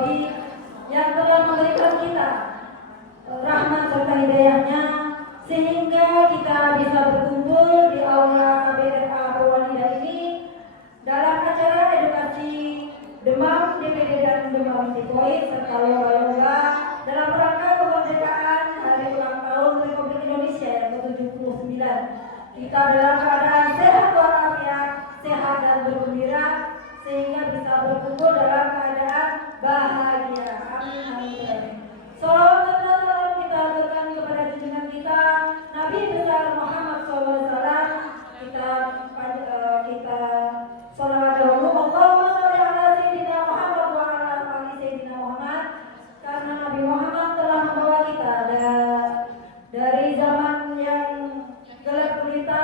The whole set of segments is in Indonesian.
Robi yang telah memberikan kita rahmat serta hidayahnya sehingga kita bisa berkumpul di aula BRA Purwalida ini dalam acara edukasi demam DPD dan demam tifoid serta lomba-lomba dalam rangka kemerdekaan hari ulang tahun Republik Indonesia yang ke-79. Kita dalam keadaan sehat walafiat, sehat dan bergembira sehingga bisa berkumpul dalam keadaan bahagia. Amin amin amin. Salawat serta salam kita aturkan kepada junjungan kita Nabi besar Muhammad SAW. Kita salawat dahulu. Allahumma sholli ala sayyidina Muhammad wa ala ali sayyidina Muhammad, karena Nabi Muhammad telah membawa kita dari zaman yang gelap gulita,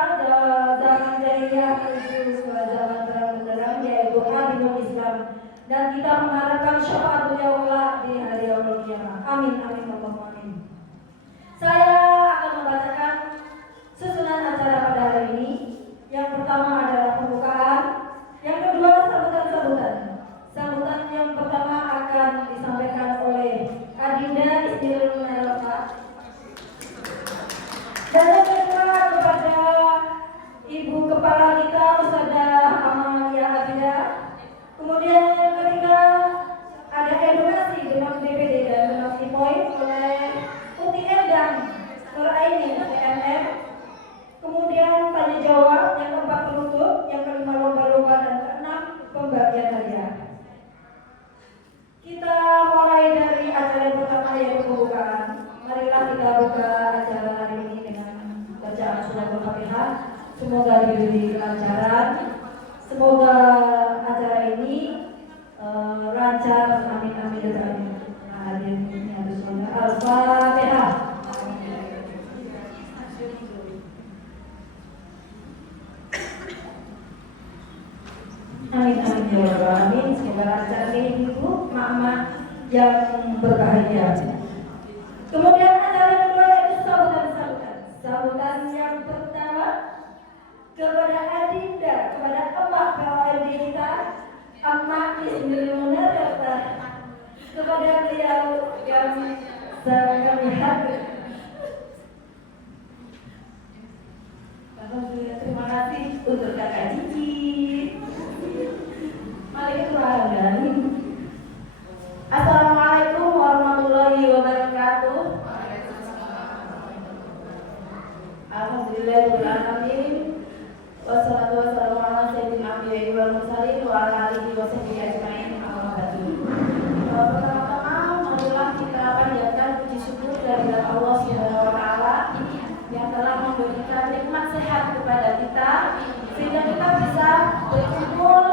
zaman jahiliyah menuju ke zaman terang benderang, yaitu hadinul Islam, dan kita mengharapkan syafaat beliau di hari yaumul qiyamah. Amin amin Allahumma amin. Saya akan membacakan susunan acara pada hari ini. Yang pertama adalah pembukaan, yang kedua sambutan. Sambutan yang pertama akan disampaikan oleh Adinda Ismail Merofa, dan yang kedua kepada Ibu Kepala kita Ustazah Amalia Adinda. Kemudian yang ketiga ada edukasi demam DPD dan demam tifoid oleh Uti Endang Nuraini PNM. Kemudian tanya jawab, yang keempat penutup, yang kelima lomba-lomba, dan keenam pembagian hadiah. Kita mulai dari acara yang pertama yaitu pembukaan. Marilah kita buka acara hari ini dengan bacaan surah Al-Fatihah. Semoga diberi kelancaran. Semoga acara ini lancar. Amin amin amin. Hadirin yang bersemangat. Al-Fatihah. Amin amin ya rabbal alamin. Semoga lancar ibu, mama yang berbahagia. Kemudian acara kedua yaitu sambutan. Sambutan yang pertama kepada Adinda, kepada emak POLD kita, emak Ismail Merofa, kepada beliau yang sangat hadir. Alhamdulillah, terima kasih untuk kakak Cici. Assalamualaikum warahmatullahi wabarakatuh. Alhamdulillahirrahmanirrahim. Wassalatu wassalamu ala sayyidil anbiya'i wal mursalin wa ala alihi wa sahbihi ajma'in. Pertama-tama marilah kita panjatkan puji syukur kehadirat Allah Subhanahu wa taala yang telah memberikan nikmat sehat kepada kita sehingga kita bisa berkumpul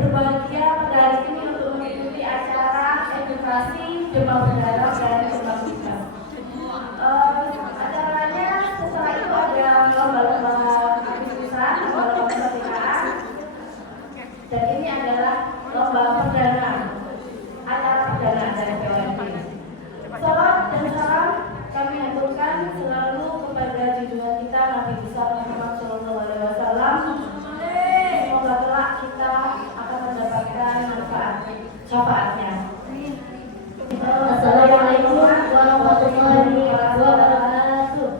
berbahagia pada hari ini untuk mengikuti acara edukasi demam berdarah dan demam tifoid. Acaranya setelah itu ada lomba-lomba keputusan, lomba-lomba kemerdekaan, dan ini adalah lomba perdana, acara perdana dari POLD. Salawat dan salam kami aturkan selalu kepada junjungan kita Nabi besar Muhammad SAW. Semoga kelak kita akan mendapatkan manfaat syafaatnya. Assalamualaikum warahmatullahi wabarakatuh.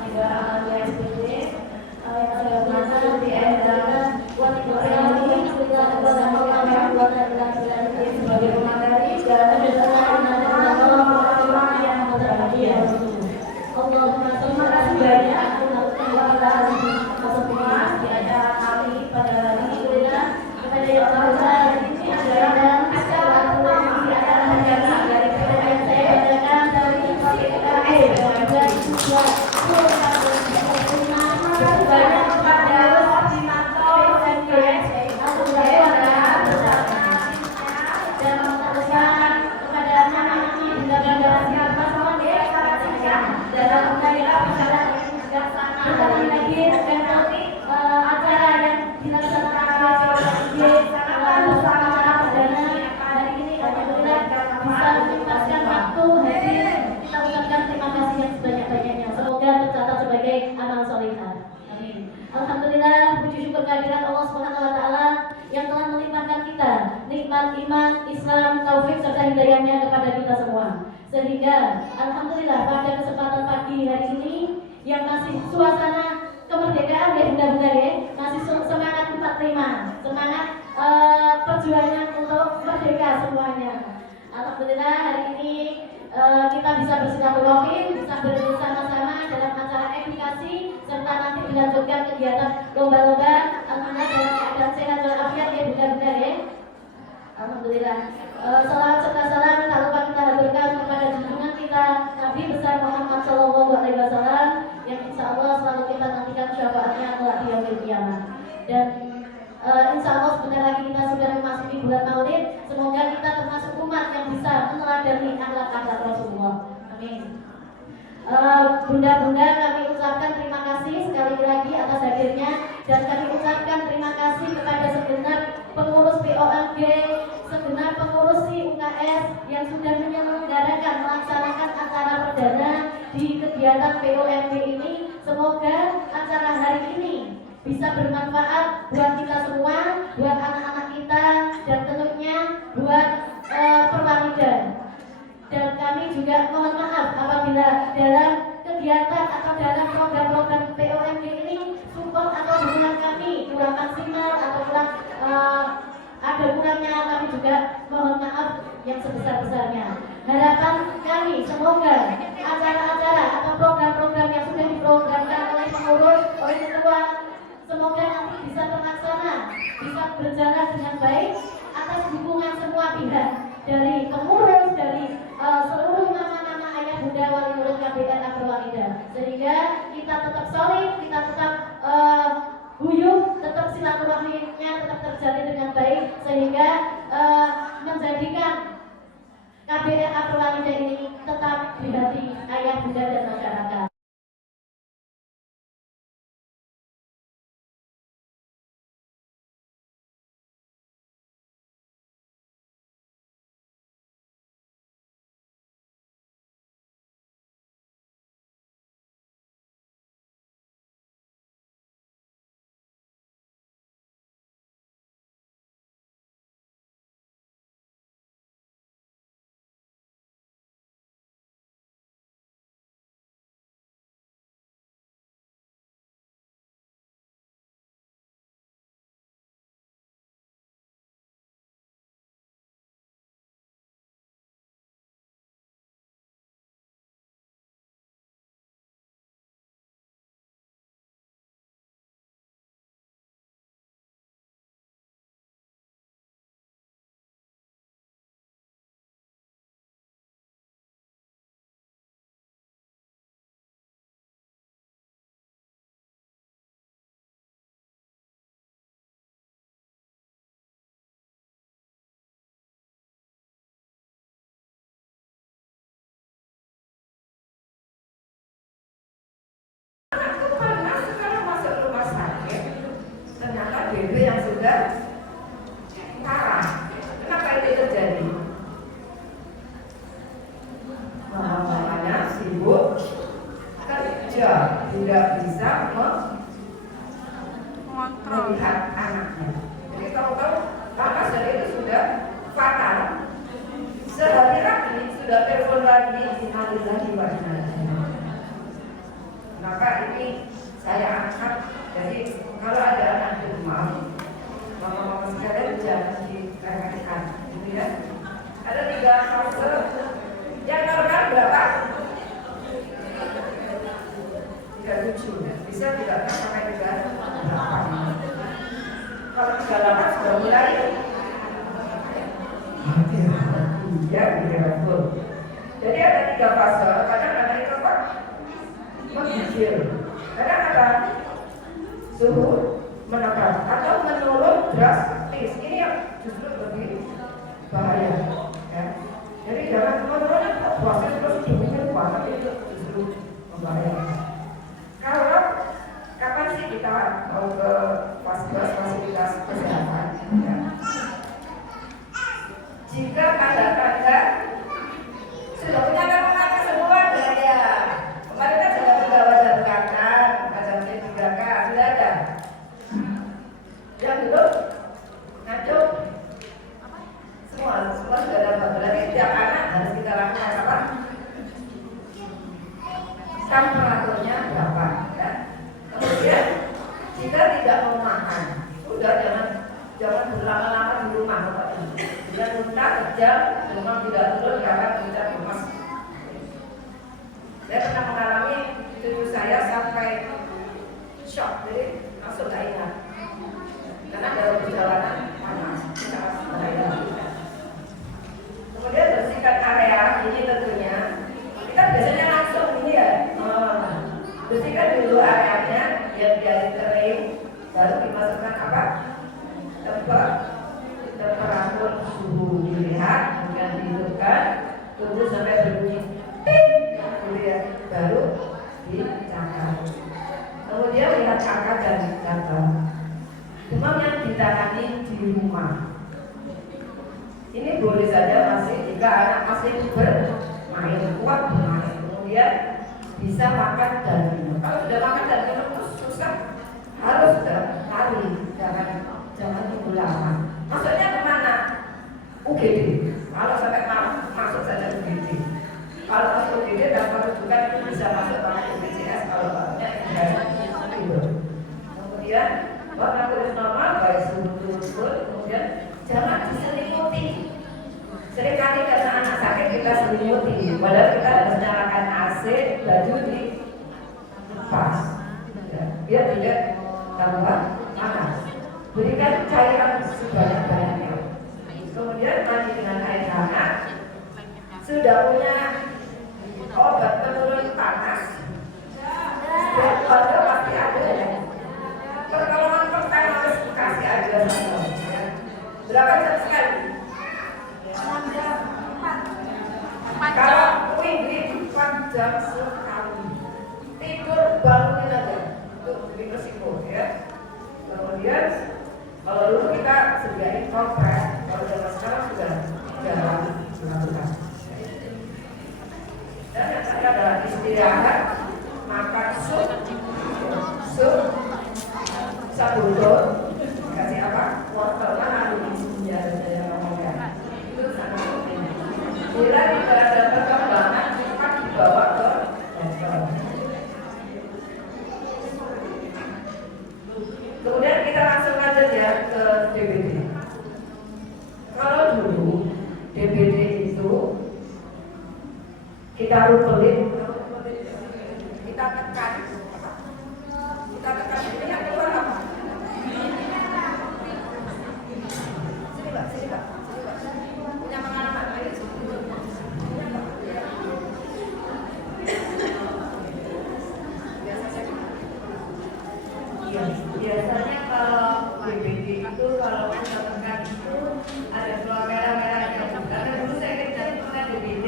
Juga Amalia SPD yang saya hormati di Endang sebagai pemateri dan yang berbahagia. Terima kasih banyak untuk kita semua di acara kami pada hari ini. Kepada yang ini adalah acara pertama di acara perdana dari POLD memberikan taufik serta hidayahnya kepada kita semua. Sehingga alhamdulillah pada kesempatan pagi hari ini yang masih suasana kemerdekaan ya bunda-bunda ya, masih semangat 45, semangat perjuangan untuk merdeka semuanya. Alhamdulillah hari ini kita bisa bersilaturahim, bisa bersama-sama dalam acara edukasi serta nanti dilanjutkan kegiatan lomba-lomba. Alhamdulillah dalam keadaan sehat walafiat ya bunda-bunda ya. Alhamdulillah. Salawat serta salam tak lupa kita haturkan kepada junjungan kita Nabi besar Muhammad SAW yang insya Allah selalu kita nantikan syafaatnya kelak di yaumil qiyamah. Dan insya Allah sebentar lagi kita sudah memasuki bulan Maulid. Semoga kita termasuk umat yang bisa meneladani akhlak Rasulullah. Amin. Bunda-bunda kami ucapkan terima kasih sekali lagi atas hadirnya, dan kami ucapkan terima kasih kepada segenap pengurus POMG, segenap pengurus UKS yang sudah menyelenggarakan melaksanakan acara perdana di kegiatan POMG ini. Semoga acara hari ini bisa bermanfaat buat kita semua, buat anak-anak kita, dan tentunya buat perwalidan. Dan kami juga mohon maaf apabila dalam kegiatan atau dalam program-program POMG ini support atau dukungan kami kurang maksimal atau kurang ada kurangnya, kami juga mohon maaf yang sebesar-besarnya. Harapan kami semoga acara-acara atau program-program yang sudah diprogramkan oleh pengurus, oleh ketua, semoga nanti bisa terlaksana, bisa berjalan dengan baik atas dukungan semua pihak, dari pengurus, dari seluruh nama-nama ayah bunda wali murid KBR Agrowanida, sehingga kita tetap solid, kita tetap guyup, tetap silaturahminya tetap terjalin dengan baik, sehingga menjadikan KBR Agrowanida ini tetap di hati ayah bunda dan masyarakat. Yang sudah parah. Kenapa itu terjadi? Mamanya sibuk kerja, tidak bisa melihat anaknya. Jadi tahu-tahu kakak dari itu sudah fatal. Sehari lagi sudah telepon lagi, innalillahi wa inna ilaihi raji'un. Maka ini saya angkat. Jadi kalau ada anak di rumah, mama-mama sekalian jangan diremehkan, gitu ya. Ada 3 fase. Yang normal berapa? 37. Bisa tidak sampai 38. Kalau 38 sudah mulai. Iya, betul. Jadi ada 3 fase. Kadang anak itu apa? Menggigil. Kadang apa? Suhu meningkat atau menurun drastis. Ini yang justru lebih bahaya, ya. Jadi jangan teman-teman puasa terus dingin puasa itu justru membahayakan. Kalau kapan sih kita mau ke fasilitas kesehatan? Ya. Jika tanda-tanda sudah punya kata semua, ya. Kemarin kan sudah pegawai dan kantor, ada P3K, sudah ada. Yang belum ngaco, semua sudah ada demam tidak turun karena puncak lemas. Saya pernah mengalami cucu saya sampai shock, jadi langsung nggak ingat karena dalam perjalanan panas, sangat bahaya. Kemudian bersihkan area ini tentunya kita biasanya langsung ini ya, bersihkan dulu areanya biar jadi kering, baru dimasukkan apa? Temperatur suhu dilihat, kemudian dihidupkan, tunggu sampai berbunyi ting, kemudian baru dicakar. Kemudian lihat cakar dan gatal. Demam yang ditangani di rumah. Ini boleh saja masih jika anak masih bermain, kuat bermain, kemudian bisa makan dan minum. Kalau sudah makan dan minum terus susah, harus lari, jangan tunggu lama. Maksudnya kemana? UGD. Kalau sampai masuk saja UGD. Kalau masuk UGD dan rujukan itu bisa masuk ke BPJS kalau itu. Kemudian warna kulit normal, baik suhu turun, kemudian jangan diselimuti. Seringkali karena anak sakit kita selimuti, padahal kita harus nyalakan AC, baju dilepas, ya, biar tidak tambah panas. Berikan cairan sebanyak-banyaknya. Kemudian mandi dengan air hangat. Sudah punya obat penurun panas? Setiap keluarga pasti ada ya. Pertolongan pertama harus kasih aja sama. Berapa jam sekali? 6 jam. 4 Kalau jam. Windy 4 jam sekali. Tidur bangunin aja. Itu lebih resiko ya. Kemudian kalau dulu kita sediain kompres, kalau zaman sekarang sudah jarang dilakukan. Dan yang saya adalah istirahat, makan sup sabudon, kasih apa? Wortel mana dulu saya ngomongnya. Itu sangat penting. Bila ada perkembangan cepat dibawa ke dokter. Kemudian kita langsung aja ya ke DBD. Kalau dulu DBD itu kita rupelin, kita tekan ini yang keluar apa? Sini Pak, punya pengalaman ayo. Biasanya kalau DBD itu kalau kita tekan itu ada keluar merah-merahnya. Karena dulu saya kecil pernah DBD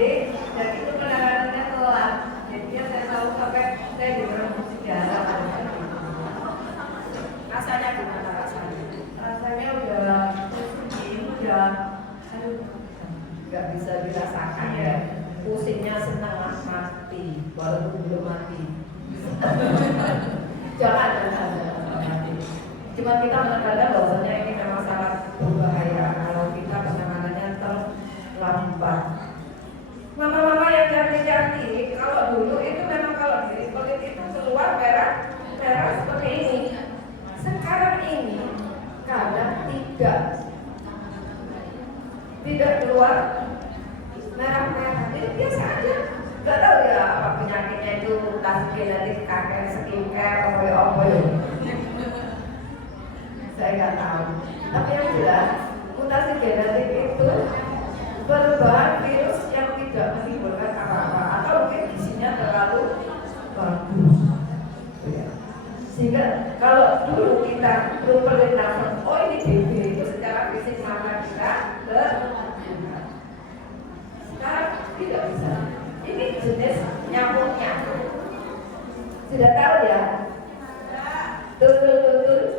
dan itu penanganannya telat. Jadi saya tahu sampai saya diberhenti darah. Rasanya gimana rasanya? Rasanya udah nggak bisa dirasakan ya. Pusingnya setengah mati, walaupun belum mati. Jangan. Cuma kita menekankan bahwasanya ini memang sangat berbahaya kalau kita penanganannya terlambat. Mama-mama yang jati-jati, kalau dulu itu memang kalau di kulit itu keluar merah seperti ini. Sekarang ini kadang tidak keluar merah-merah, jadi biasa aja. Gak tahu ya apa penyakitnya itu, mutasi genetik, kanker, skincare, apa ya. Saya nggak tahu. Tapi yang jelas mutasi genetik itu perubahan virus yang tidak menimbulkan apa-apa atau mungkin gizinya terlalu bagus. Sehingga kalau dulu kita rupelin langsung, oh ini DB itu secara fisik maka kita terlihat. Sekarang tidak bisa. Ini jenis nyamuknya. Sudah tahu ya? Betul.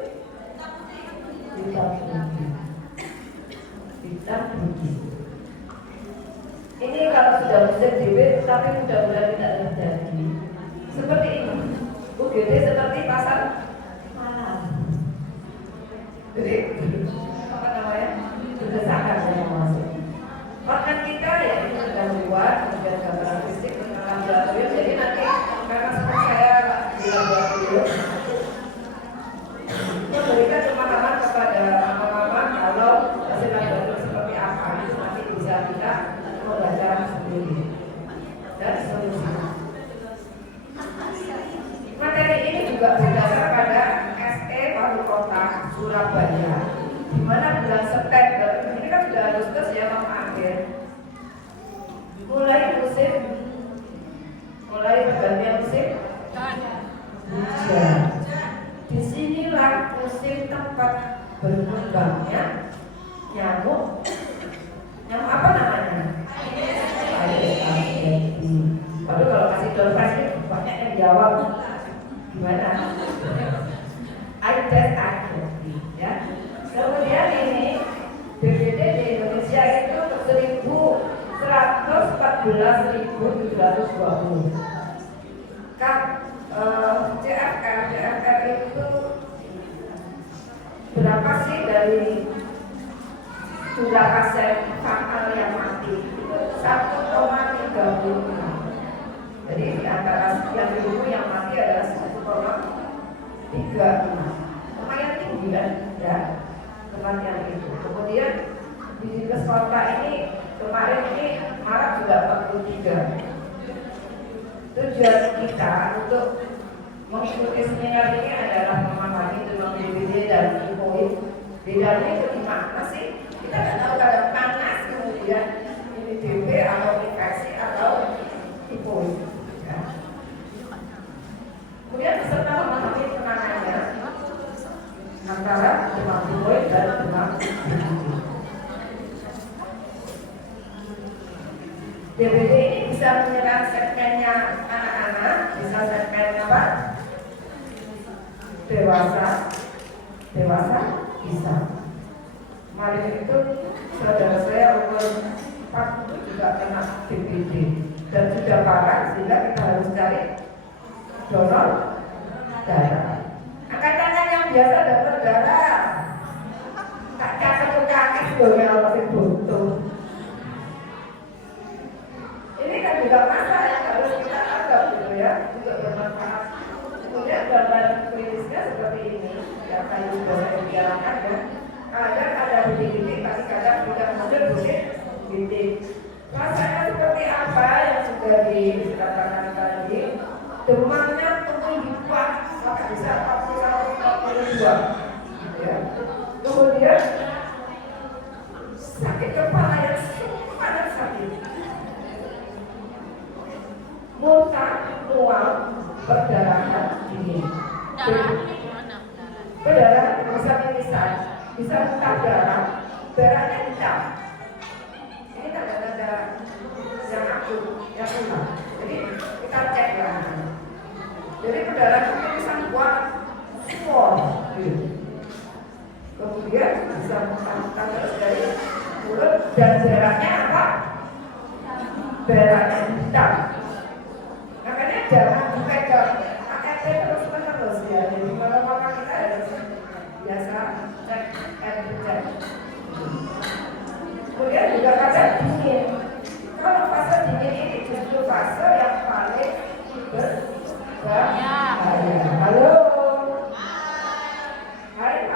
Hitam putih. Ini kalau sudah musim DB, tapi mudah-mudahan tidak terjadi. Seperti ini. UGD seperti pasar malam. Jadi apa namanya? Berdesakan saya masuk. Makan kita ya ini sudah buat, kemudian gambaran fisik, kenalan laboratorium. Jadi nanti karena seperti saya di laboratorium memberikan pemahaman kepada mama-mama kalau hasil laboratorium seperti apa, itu nanti bisa kita juga berdasar pada SE Wali Kota Surabaya, di mana bulan September ini kan sudah Agustus ya, mau akhir, mulai pergantian musim hujan. Disinilah musim tempat berkembangnya nyamuk apa namanya? Aedes aegypti. Tapi kalau kasih dompet banyak yang jawab gimana? Aedes aegypti, ya. Kemudian ini BPD di Indonesia itu 114.720. CFR itu berapa sih dari jumlah pasien fatal yang mati? Itu 1,36. Jadi di antara yang dulu yang mati adalah 1,36. Lumayan tinggi kan, ya, kematian itu. Kemudian di Dinkes Kota ini kemarin ini Maret juga 43. Tujuan kita untuk mengikuti seminar ini adalah memahami tentang DBD dan tifoid. Bedanya itu di mana sih? Kita nggak tahu kadang panas kemudian ini DB atau infeksi atau tifoid. Ya. Kemudian peserta memahami penanganannya antara demam tifoid dan demam DBD. DBD ini bisa menyerang segmennya anak-anak, bisa segmen apa? Dewasa bisa. Kemarin itu saudara saya umur 40 juga kena DBD dan sudah parah sehingga kita harus cari donor darah. Angkat tangan yang biasa donor darah. Kakak dong yang masih butuh. Ini kan juga masalah yang harus kita anggap gitu ya, untuk bermanfaat. Kemudian gambar klinisnya seperti ini, yang tadi sudah saya bicarakan ya. Kadang ada bintik-bintik, tapi kadang tidak muncul bintik. Rasanya seperti apa yang sudah dikatakan tadi? Demamnya tinggi kuat, sampai bisa 41-42. Ya. Kemudian sakit kepala yang sangat sakit. Muntah, mual, perdarahan dingin. Perdarahan bisa mimisan, bisa muntah darah, darahnya hitam. Ini tanda-tanda yang akut, yang muntah. Jadi kita cek lah. Jadi perdarahan itu bisa buat spor. Kemudian bisa muntah terus dari mulut dan darahnya apa? Darahnya hitam. Makanya jangan dipegang ART terus-menerus ya. Jadi kalau kita harus biasa cek cek. Kemudian juga kadang dingin. Kalau fase dingin ini justru fase yang paling berbahaya. Halo. Hai.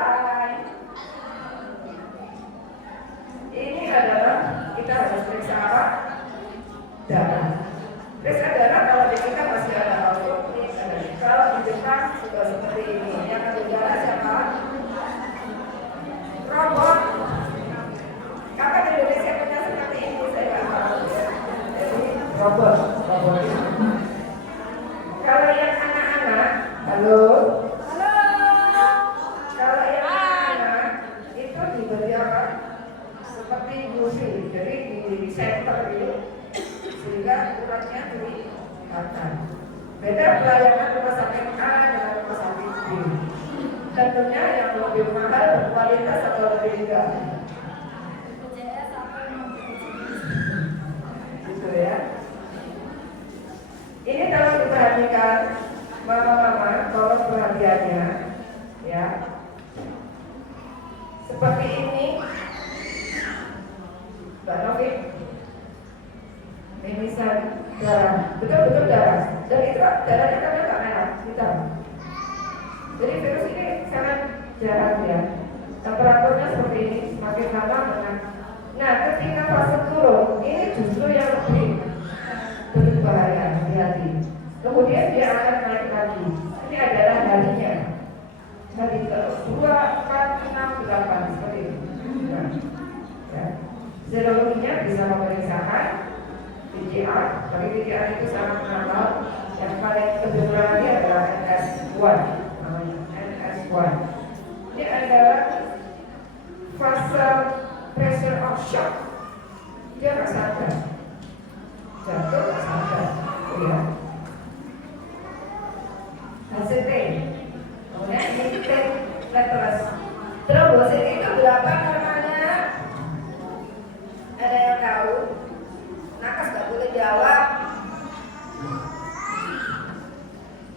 Ini adalah kita harus periksa apa? Darah. Periksa darah kalau di kita masih ada autopsi, kalau di Jepang sudah seperti ini. Yang kedua siapa? Robot. Apa di Indonesia punya seperti ini? Saya nggak tahu. Jadi robot. Kalau yang anak-anak, halo. Kalau yang anak-anak itu diberi apa? Seperti gusi, jadi di center itu. Sehingga ukurannya diangkat. Beda pelayanan rumah sakit A dengan rumah sakit B. Tentunya yang lebih mahal berkualitas atau lebih enggak? Gitu ya. Ini kalau diperhatikan mama-mama, tolong perhatiannya, ya. Seperti ini, Mbak Novi. Mimisan darah, betul-betul darah. Dan itu darahnya kadang nggak merah, hitam. Jadi virus ini sangat jarang ya. Temperaturnya seperti ini, semakin lama dengan. Nah, ketika fase turun, ini justru yang lebih berbahaya, hati-hati. Kemudian dia akan naik lagi. Ini adalah harinya. Hari ke-2, 4, 6, 8 seperti itu. Nah, ya. Serologinya bisa pemeriksaan PCR, tapi PCR itu sangat mahal. Yang paling kedua lagi adalah NS1, namanya NS1. Ini adalah fase pressure of shock. Dia nggak sadar, jatuh nggak sadar, ya. HCT, kemudian intake letters. Trombosit itu berapa namanya? Ada yang tahu? Nakas nggak boleh jawab.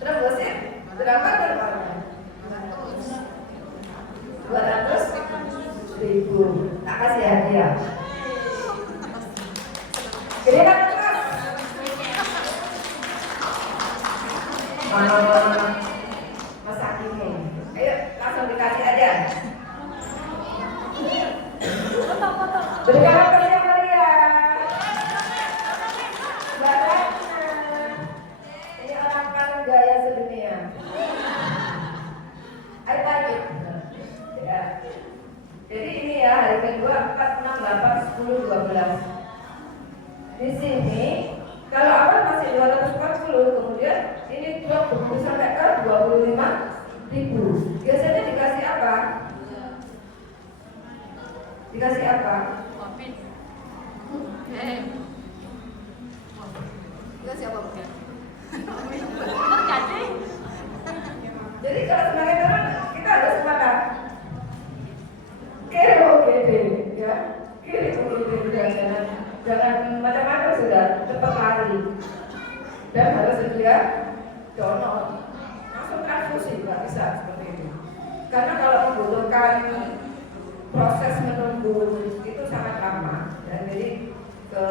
Trombosit berapa namanya? 200.000. Tak kasih hadiah. Jadi kan Mas Hakim, ayo langsung dikasih aja. Berikan apa yang Maria? Ini orang paling gaya sedunia. Ayo lagi. Ya. Jadi ini ya hari kedua 4, 6, 8, 10, 12. Di sini kalau awal masih 240, kemudian ini drop sampai ke 25.000. Biasanya dikasih apa? Dikasih apa? Dikasih apa? Jadi kalau sebagai teman kita harus sepakat. KOGD, ya. Kiri UGD, jangan macam-macam sudah, cepat lari. Dan harus sedia donor. Langsung transfusi, nggak bisa seperti itu. Karena kalau membutuhkan proses menunggu itu sangat lama. Dan jadi ke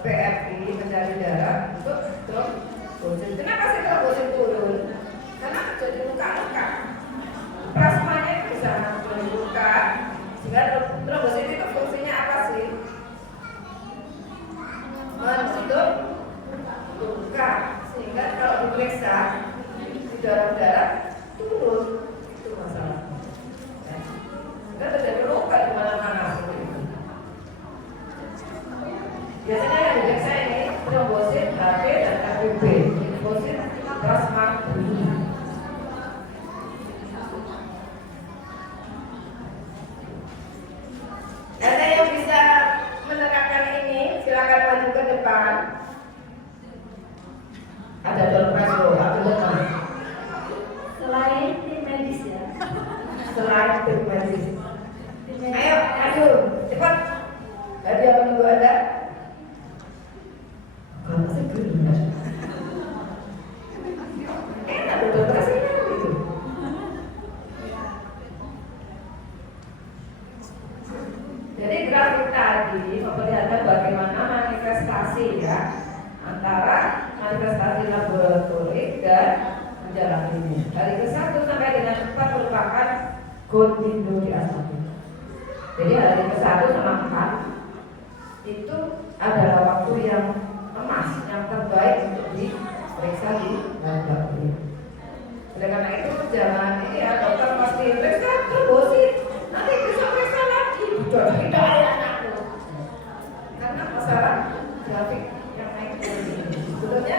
PFI mencari darah untuk trombosit. Kenapa sih trombosit turun? Karena jadi luka-luka. Plasmanya itu bisa luka. Sehingga trombosit itu fungsinya apa sih? Menutup luka. Sehingga kalau diperiksa di dalam darah turun, itu masalah. Sehingga terjadi luka di mana-mana. Biasanya yang diperiksa ini trombosit, HB dan FBB. Trombosit, plasma bunyi. Ada yang bisa menerangkan ini? Silakan maju ke depan. Ada dompet loh, aku depan. Selain tim medis ya. Selain tim medis. Ayo, maju, cepat. Tadi apa menunggu Anda? Kalau seger, enak betul rasanya gitu. Jadi grafik tadi memperlihatkan bagaimana manifestasi ya antara manifestasi laboratorik dan menjalani ini. Dari ke-1 sampai dengan 4 merupakan gold window di A1. Jadi hari ke-1 sama 4 itu adalah waktu yang emas, yang terbaik untuk diperiksa di laboratorium. Oleh karena itu jangan ini ya dokter pasti periksa trombosit, nanti bisa periksa lagi. Tidak ada anakku. Karena masalah grafik yang naik turun ini. Sebetulnya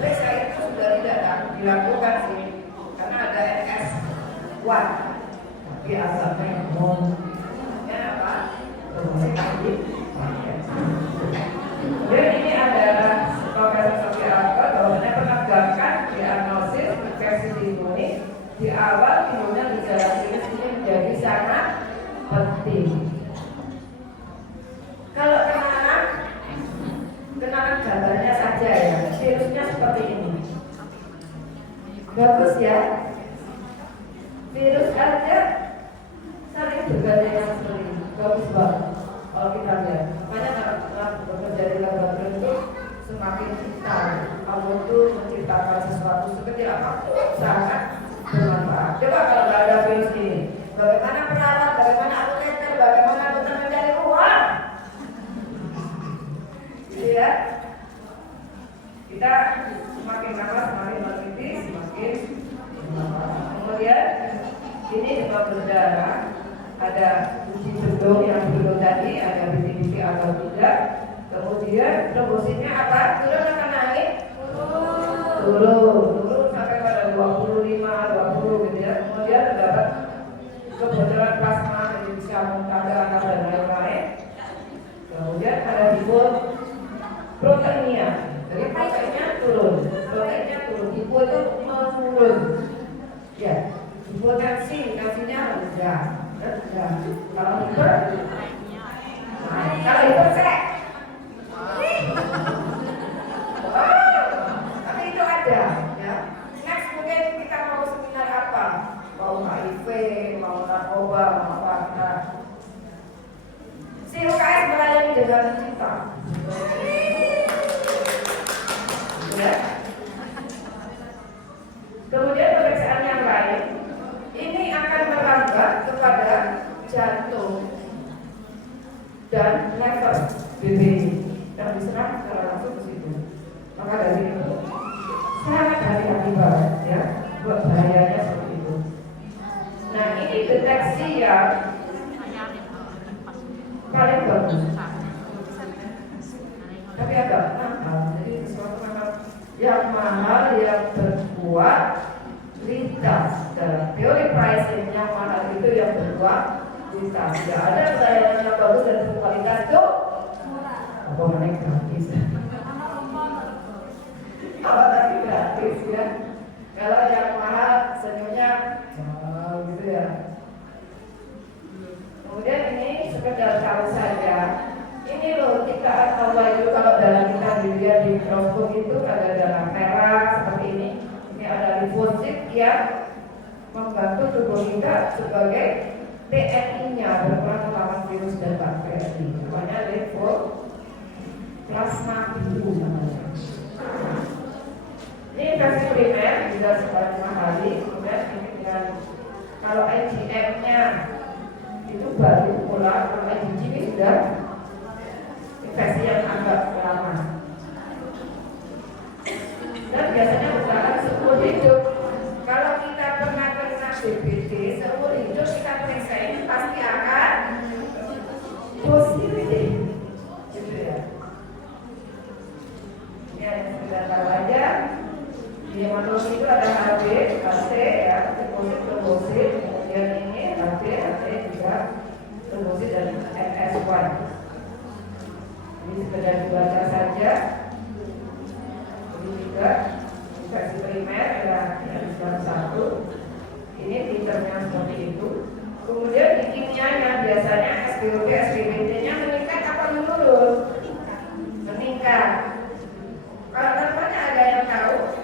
periksa itu sudah tidak dilakukan sih, karena ada NS1. Tapi asalnya ya apa? Trombosit lagi. Kemudian ini adalah Profesor Sofia Alkot bahwasanya penegakan diagnosis infeksi pneumonia di awal timbulnya gejala klinis ini menjadi sangat penting. Kalau kenalan gambarnya saja ya, virusnya seperti ini. Bagus ya. Virus aja saling bergandengan seperti ini. Bagus banget kalau kita lihat. Makanya kalau bekerja di laboratorium itu semakin kita Allah itu menciptakan sesuatu sekecil apapun sangat bermanfaat. Coba kalau nggak ada virus ini, bagaimana perawat, bagaimana apoteker, bagaimana dokter mencari uang? Gitu ya. Kita semakin lama semakin meneliti, semakin Kemudian ini demam berdarah, ada uji gendong yang dulu tadi, ada bintik-bintik atau tidak. Kemudian trombositnya apa? Turun atau naik? Turun sampai pada 25, 20 gitu ya. Kemudian terdapat kebocoran plasma, jadi bisa muntah darah dan lain-lain. Kemudian ada hipoproteinia, jadi proteinnya turun, hipo itu menurun. Ya, hipotensi, tensinya rendah. Kalau hiper, kalau hiper sek. Tapi itu ada, ya. Next mungkin kita mau seminar apa? Mau HIV, mau narkoba, mau apa? Si UKS melayani dengan cinta. Ya. Kemudian pemeriksaan yang lain, ini akan merambat kepada jantung dan lever BBI yang diserang secara langsung ke situ. Maka dari itu sangat hati-hati banget ya, buat bahayanya seperti itu. Nah ini deteksi yang paling bagus, tapi agak mahal. Jadi sesuatu yang mahal yang berkualitas. Dalam teori pricing yang mahal itu yang berkualitas. Tidak ada pelayanan yang bagus dan berkualitas itu apa mana gratis. Kalau tadi gratis ya. Kalau yang mahal senyumnya gitu ya. Kemudian ini sekedar tahu saja. Ini loh tikaan Allah itu kalau dalam kita dilihat di mikroskop itu ada darah merah seperti ini. Ini ada limfosit yang membantu tubuh kita sebagai TNI-nya berperan melawan virus dan bakteri. Namanya limfoplasma biru namanya. Ini versi primer bisa sebanyak 5 kali. Kemudian ini dengan kalau IgM-nya itu baru pulang, kalau IgG ini sudah infeksi yang agak lama. Dan biasanya bukan seumur hidup. Kalau kita pernah kena DBD seumur hidup, kita periksa ini pasti akan positif. Gitu ya. Ini yang sudah tahu aja. Di hematologi itu ada HB, HT ya, trombosit, kemudian ini HT juga trombosit dan NS1. Ini sekedar dibaca saja. Ini juga versi primer ada yang satu. Ini titernya seperti itu. Kemudian di kimianya biasanya SpOT, SpBT-nya meningkat apa menurun? Meningkat. Kalau teman-teman ada yang tahu?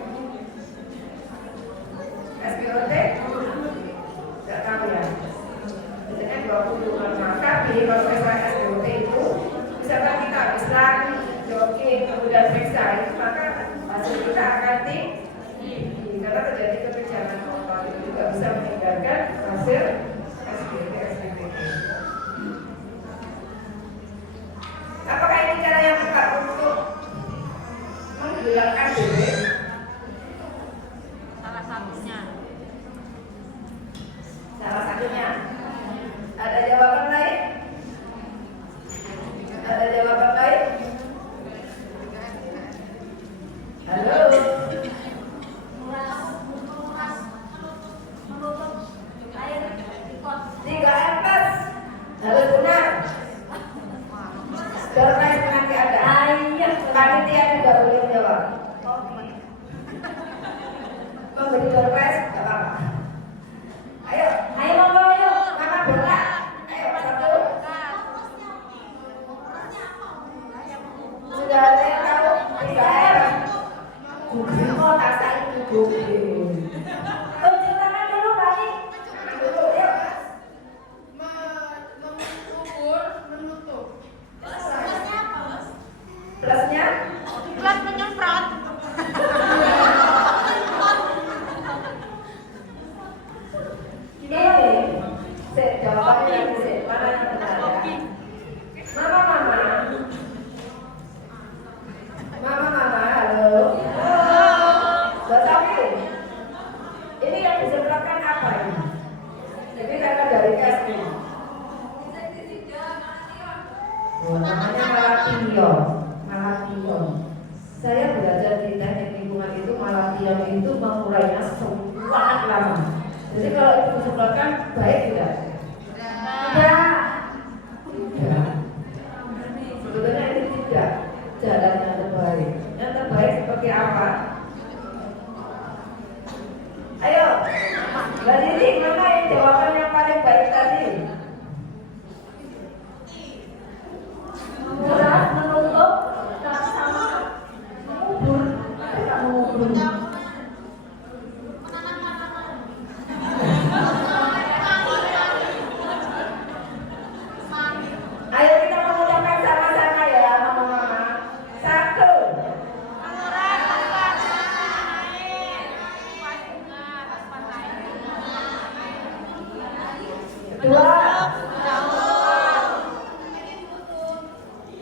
SpOT? Tidak tahu ya. Biasanya 20. Tapi kalau misalnya SpOT itu misalkan kita habis lari, jogging, kemudian periksa itu, maka hasil kita akan tinggi karena terjadi kekejangan otot itu juga bisa meningkatkan hasil SpOT, SpBT. Apakah ini cara yang tepat untuk menghilangkan DB? Salah satunya. Ada jawaban lain? Ada jawaban lain? Halo? 3 Fs. Halo benar. Doorpress nanti ada. Panitia juga boleh menjawab. Memberi doorpress gak apa-apa. Ayo monggo ayo. Mama bola. Ayo 1. Sudah ada yang tahu? 3 F. Google tak saya itu Google. Tunjuk tangan dulu Bani. Dulu yuk. Menutup. Plusnya? Plus menyemprot. Ini jawabannya mana yang benar ya? Mama, halo. Ini yang bisa Jadi kalau itu disebabkan baik tidak? Tidak. Tidak. Sebetulnya ini tidak jalan yang terbaik. Yang terbaik seperti apa? Ayo, Mbak Didi, mana yang jawaban yang paling baik tadi? Beras menutup sama mengubur. Tidak mengubur. Ayo kita mengucapkan sama-sama ya, mama-mama. 1. Dua.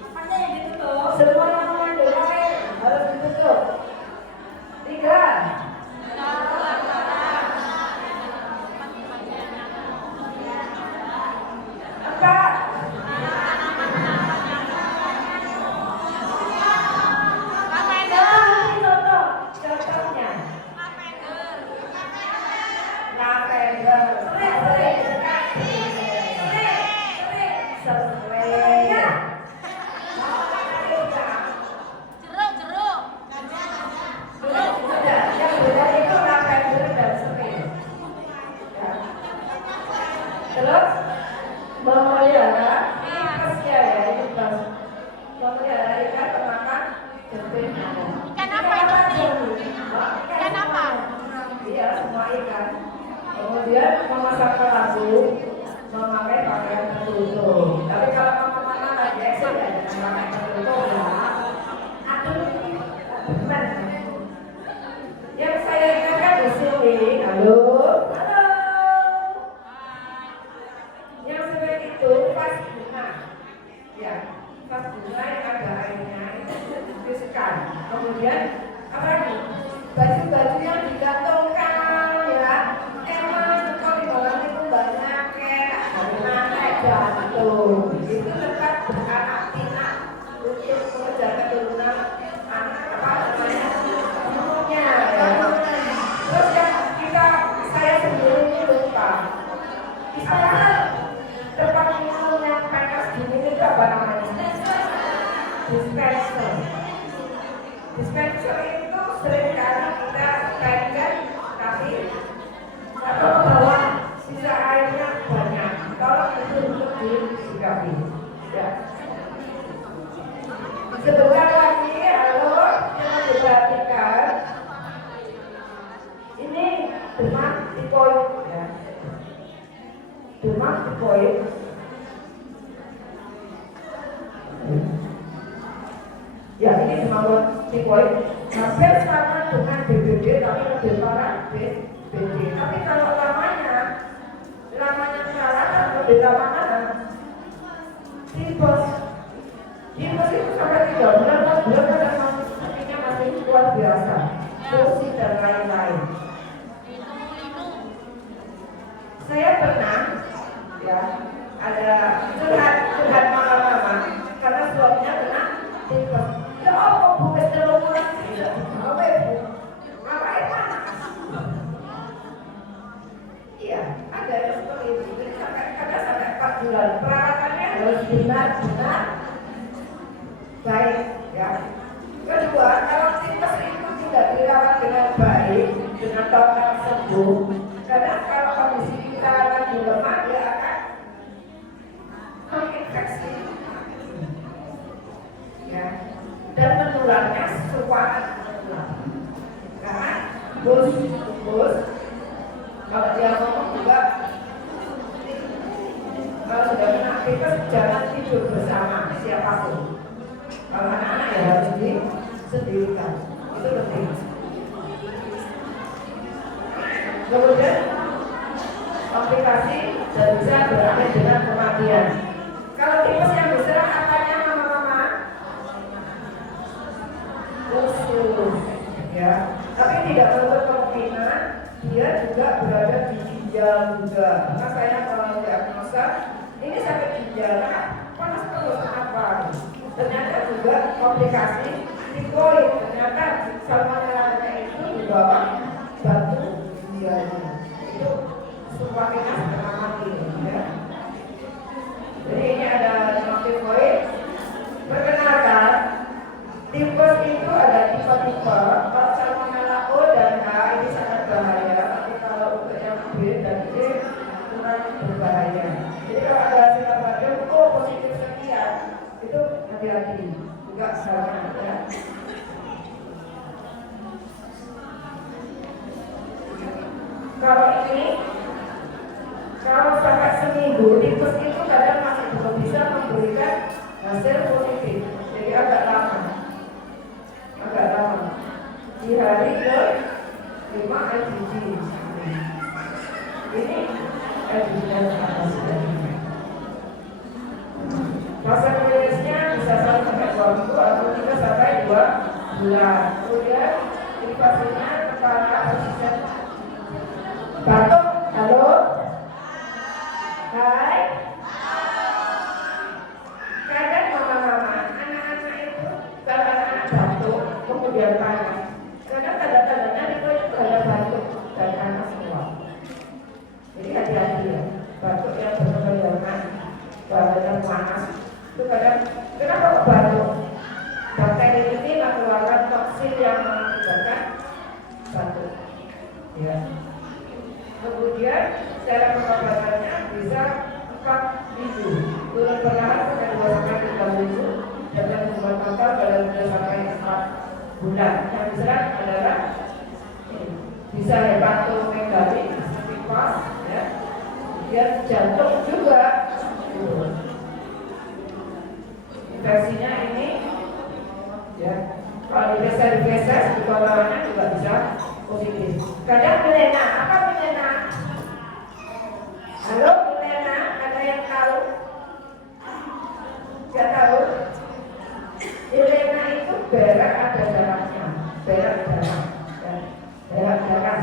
Apanya yang ditutup? Semua yang mengandung air harus ditutup. 3. 4. Contohnya lavender, serai, yang beda itu lavender dan serai. Ya. Terus memelihara tipesnya ya, ini pas memelihara ikan termakan jentik nyamuk. Ikan apa itu, Dik? Ikan apa? Iya, semua ikan. Kemudian memasang lagu, memakai pakaian tertutup. Tapi kalau mama-mama lagi eksil ya jangan pakai tertutup ya. Aduh, benar. Yang saya ingatkan di sini, halo. Yang sebaik itu vas bunga, ya, vas bunga yang ada airnya itu ditusukkan. Kemudian apa lagi? Baju-baju yang digantungkan, ya, emang kalau di bawah itu banyak kayak dari mana jatuh. Itu tempat beranak pinak untuk mengejar keturunan anak apa namanya umumnya. Ya. Terus yang saya sendiri ini lupa. Tempat minum yang panas dingin itu apa namanya? Dispenser. Dispenser itu seringkali kita kaitkan, tapi atau bahwa sisa airnya banyak. Tolong itu untuk disikapi. Ya. Sebentar lagi, halo, jangan diperhatikan. Ini demam tipoid, ya. Demam tipoid. Ya, ini demam tipoid hampir sama dengan DBD tapi lebih parah BD. Tapi kalau lamanya salah kan lebih lama mana? Tipes. Tipes itu sampai 3 bulan, 4 bulan kan memang sakitnya masih luar biasa. Fungsi dan lain-lain. Saya pernah, ya, ada curhat malam-malam karena suaminya kena tipes. Ya Allah, bukan terlalu tidak apa ibu? Ngapain panas? Iya, ada yang seperti itu. Jadi kadang sampai 4 bulan. Perawatannya harus benar-benar baik, ya. Kedua, kalau tipes itu tidak dirawat dengan baik, dengan total sembuh, kadang kalau kondisi kita lagi lemah, dia akan menginfeksi, ya. Dan menularnya sekuat menular. Karena bos kalau dia ngomong juga kalau sudah kena tipes jangan tidur bersama siapapun. Kalau anak-anak ya harus disendirikan. Itu penting. Kemudian komplikasi dan bisa berakhir dengan kematian. Kalau tipes yang besar apanya mama-mama? Usus, ya. Tapi tidak menutup kemungkinan dia juga berada di ginjal juga. Karena saya kalau diagnosa ini sampai ginjal, panas terus apa? Ternyata juga komplikasi tipoid. Ternyata salmonella itu di bawah batu ginjalnya. Itu hati-hati juga sama ya. Kalau ini, kalau sampai seminggu, tikus itu kadang masih belum bisa memberikan hasil positif, jadi agak lama. Di hari ke-5 LPG. Ini LPG dan atas. Masa klinisnya bisa 1 sampai 2 minggu atau 3 sampai 2 bulan. Kemudian invasinya kepala persisten batuk. Halo? Hai? Kadang mama-mama, anak-anak itu kalau anak-anak batuk kemudian panas, kadang tanda-tandanya itu kayak batuk dan panas semua. Jadi hati-hati ya, batuk yang berkepanjangan, badannya panas itu kadang, kenapa kok batuk? Bakteri ini mengeluarkan toksin yang mengakibatkan batuk. Ya. Kemudian cara pengobatannya bisa 4 minggu, turun perlahan sampai 2 sampai 3 minggu, dengan hukuman total dalam 3 sampai 4 bulan. Yang diserang adalah bisa hepatomegali, tipes, ya, kemudian jantung juga. Infeksinya ini, ya, kalau di feses di bawahnya juga bisa positif. Kadang melena, apa melena? Halo melena, ada yang tahu? Gak tahu? Melena itu berak ada darahnya, berak darah, berak darah.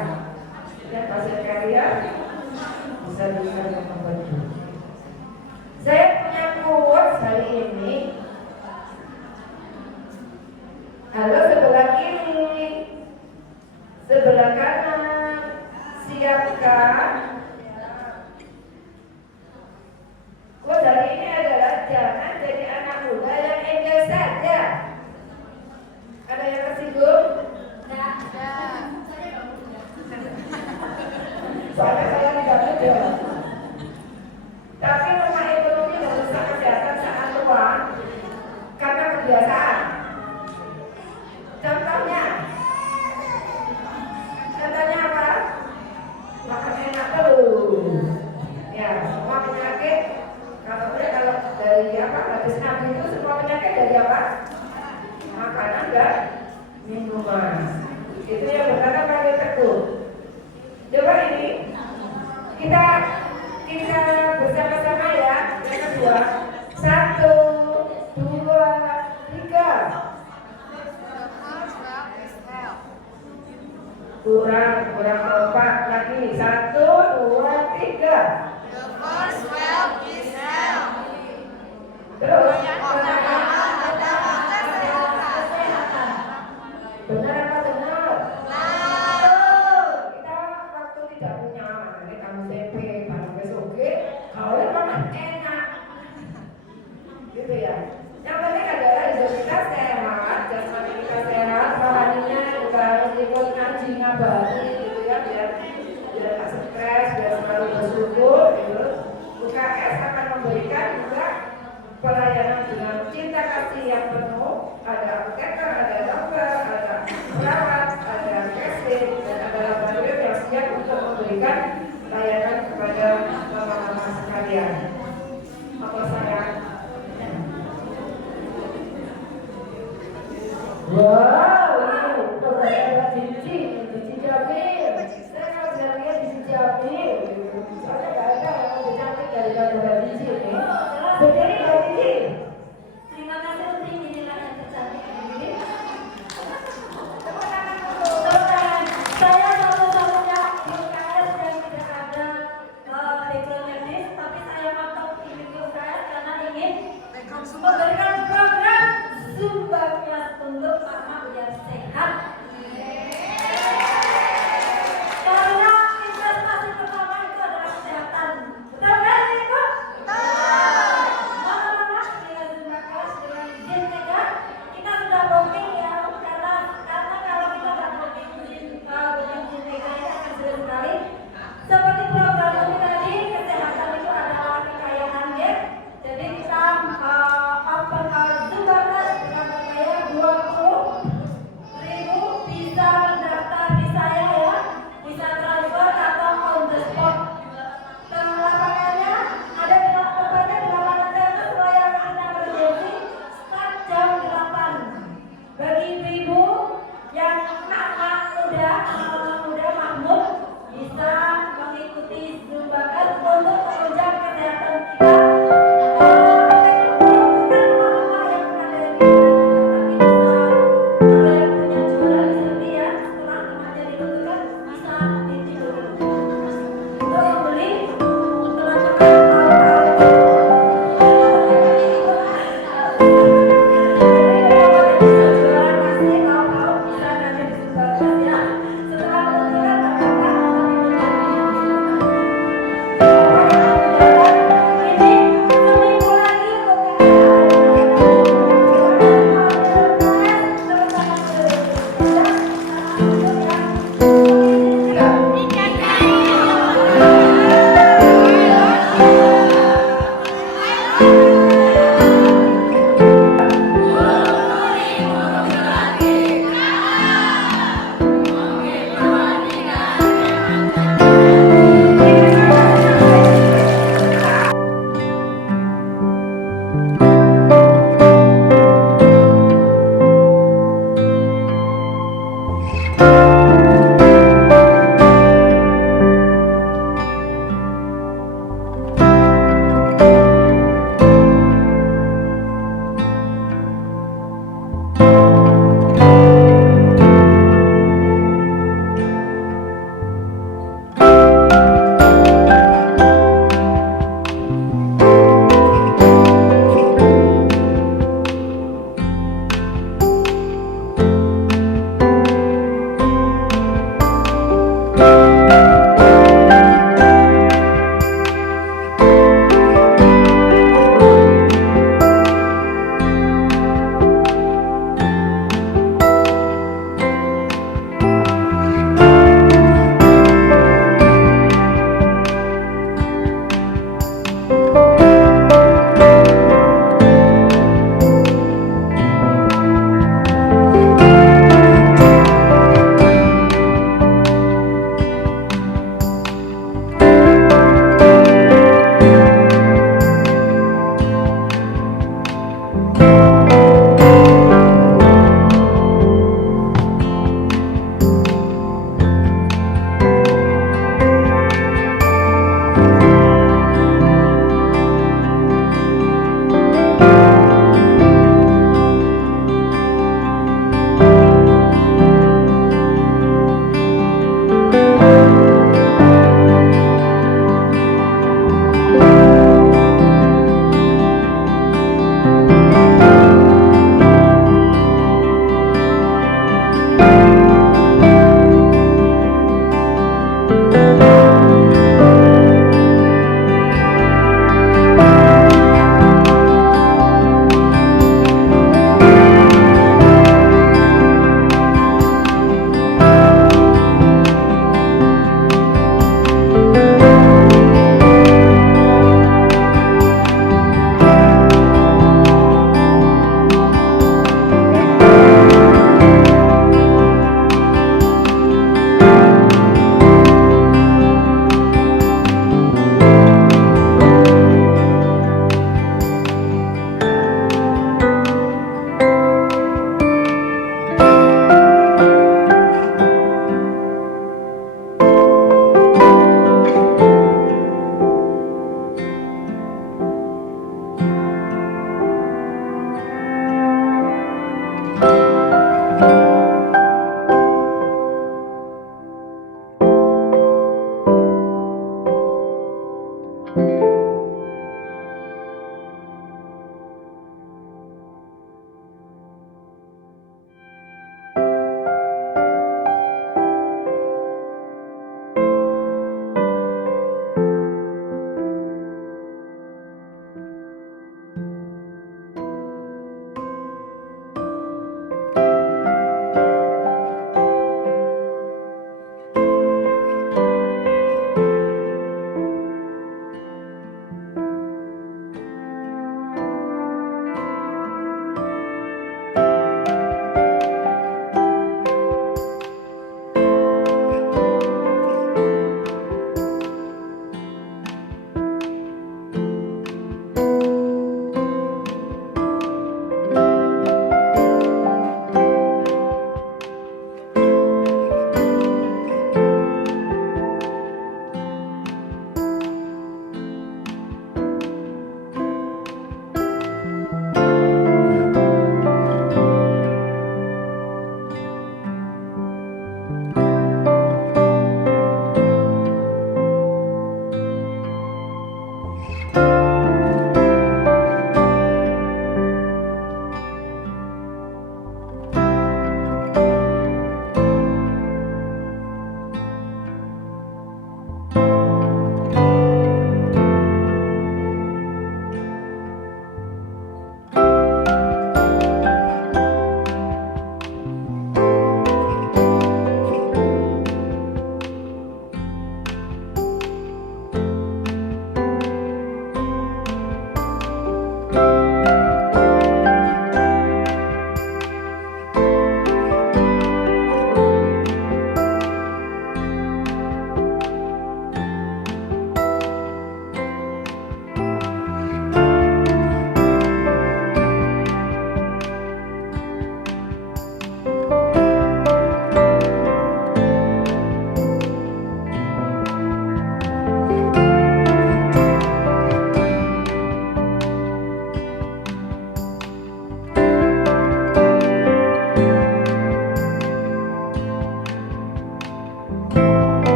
Dan pasien kalian bisa diberikan membantu. Saya punya quotes hari ini. Halo sebelah kiri, sebelah kanan, siapkah? Quotes hari ini adalah jangan jadi anak muda yang enjoy saja. Ada yang tersinggung? Tidak. Soalnya saya tidak muda. Tapi lemah ekonomi dan rusak kesehatan saat tua karena kebiasaan. Contohnya apa? Makan enak terus. Ya, semua penyakit kalau dari apa? Hadis Nabi itu semua penyakit dari apa? Makanan dan minuman. Itu yang berkata pakai teguh. Coba ini kita bersama-sama ya. Yang kedua, 1, 2, 3. Kurang 4 lagi. 1, 2, 3. Terus benar apa benar? Kita waktu tidak punya ini kamu TP, kamu BSOG, kalau makan enak, gitu ya. Yang penting adalah hidup kita sehat, jasmani kita sehat, rohaninya juga harus ikut ngaji ngabari, gitu ya, biar tak stres, biar selalu bersyukur, gitu. UKS akan memberikan juga pelayanan dengan cinta kasih yang penuh. Ada apoteker, ada dokter, ada perawat, ada casing, dan ada laboratorium yang siap untuk memberikan layanan kepada mama-mama sekalian. Apa saya? Wow.